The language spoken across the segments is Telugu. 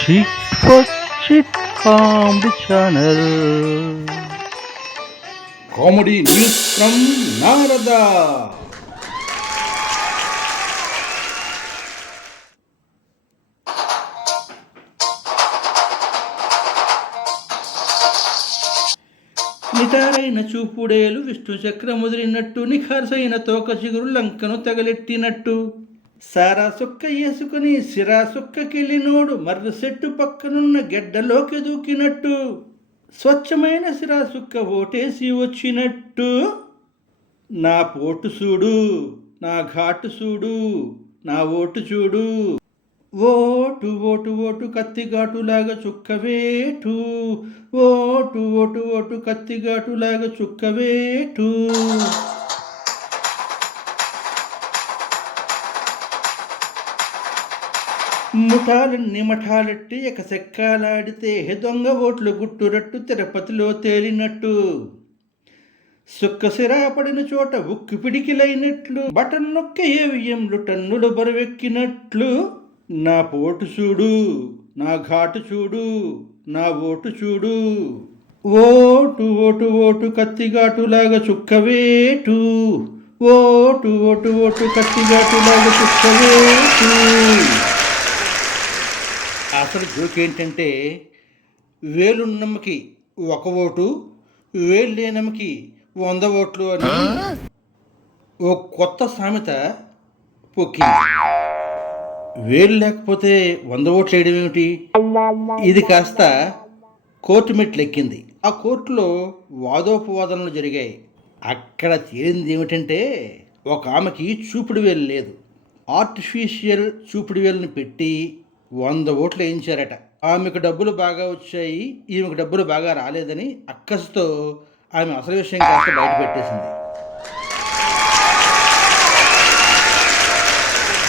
Chit for Chit Comedy Channel. Comedy news from Narada. నిటారైన చూపుడేలు Vishnu చక్రం ముదిరినట్టు నిఖార్సైన తోక చిగురు లంకను తగలెట్టినట్టు సారా సుక్క వేసుకుని సిరా సుక్కకెళ్ళినోడు మర్రి చెట్టు పక్కనున్న గెడ్డలోకి దూకినట్టు స్వచ్ఛమైన సిరా సుక్క ఓటేసి వచ్చినట్టు నా పోటు చూడు, నా ఘాటు చూడు, నా ఓటు చూడు. ఓటు ఓటు ఓటు కత్తిఘాటులాగా చుక్కవేటు, ఓటు ఓటు ఓటు కత్తిఘాటులాగా చుక్కవేటు. ముఠాలన్నీ మఠాలెట్టి ఎకసెక్కాలాడితే దొంగ ఓట్లు గుట్టురట్టు తిరుపతిలో తేలినట్టు సుక్కసిరా పడిన చోట ఉక్కు పిడికిలైనట్లు బటన్ నొక్క ఏవిఎంలు టన్నులు బరువెక్కినట్లు నా పోటు చూడు, నా ఘాటు చూడు, నా ఓటు చూడు. ఓటు ఓటు ఓటు కత్తిఘాటులాగా చుక్కవేటు, ఓటు ఓటు ఓటు కత్తిఘాటులాగా చుక్కవేటు. అసలు జోక్ ఏంటంటే వేలున్నమ్మకి ఒక ఓటు, వేలు లేనమ్మకి 100 ఓట్లు అని ఓ కొత్త సామెత పొక్కింది. వేలు లేకపోతే 100 ఓట్లు వేయడం ఏమిటి? ఇది కాస్త కోర్టు మెట్లు ఎక్కింది. ఆ కోర్టులో వాదోపవాదనలు జరిగాయి. అక్కడ తేలింది ఏమిటంటే ఒక ఆమెకి చూపుడు వేలు లేదు, ఆర్టిఫిషియల్ చూపుడు వేలుని పెట్టి 100 ఓట్లు వేయించారట. ఆమెకు డబ్బులు బాగా వచ్చాయి, ఈమెకు డబ్బులు బాగా రాలేదని అక్కసుతో ఆమె అసలు విషయం కాస్త బయట పెట్టేసింది.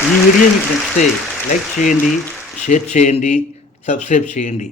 ఈ వీడియో మీకు నచ్చితే లైక్ చేయండి, షేర్ చేయండి, సబ్స్క్రైబ్ చేయండి.